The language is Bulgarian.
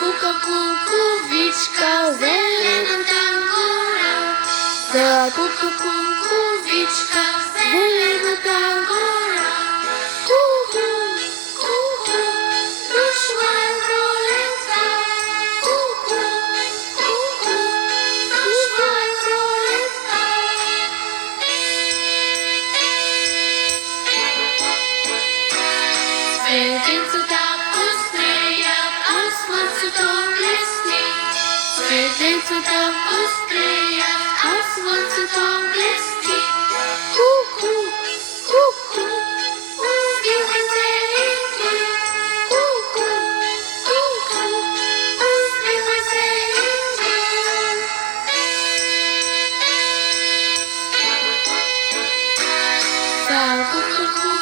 кука кукувичка, зелената гора. Зела кука кукувичка, зелената гора. Ку-ку, ку-ку, дошла е пролетта. Ку-ку, ку-ку, дошла е пролетта. Цветенцата пустреят, а слънцето блести. Цветенцата пустреят, а слънцето блести. Ку-ку, ку-ку, успивай се и ти. Ку-ку, ку-ку, успивай се и ти. Са ку-ку-ку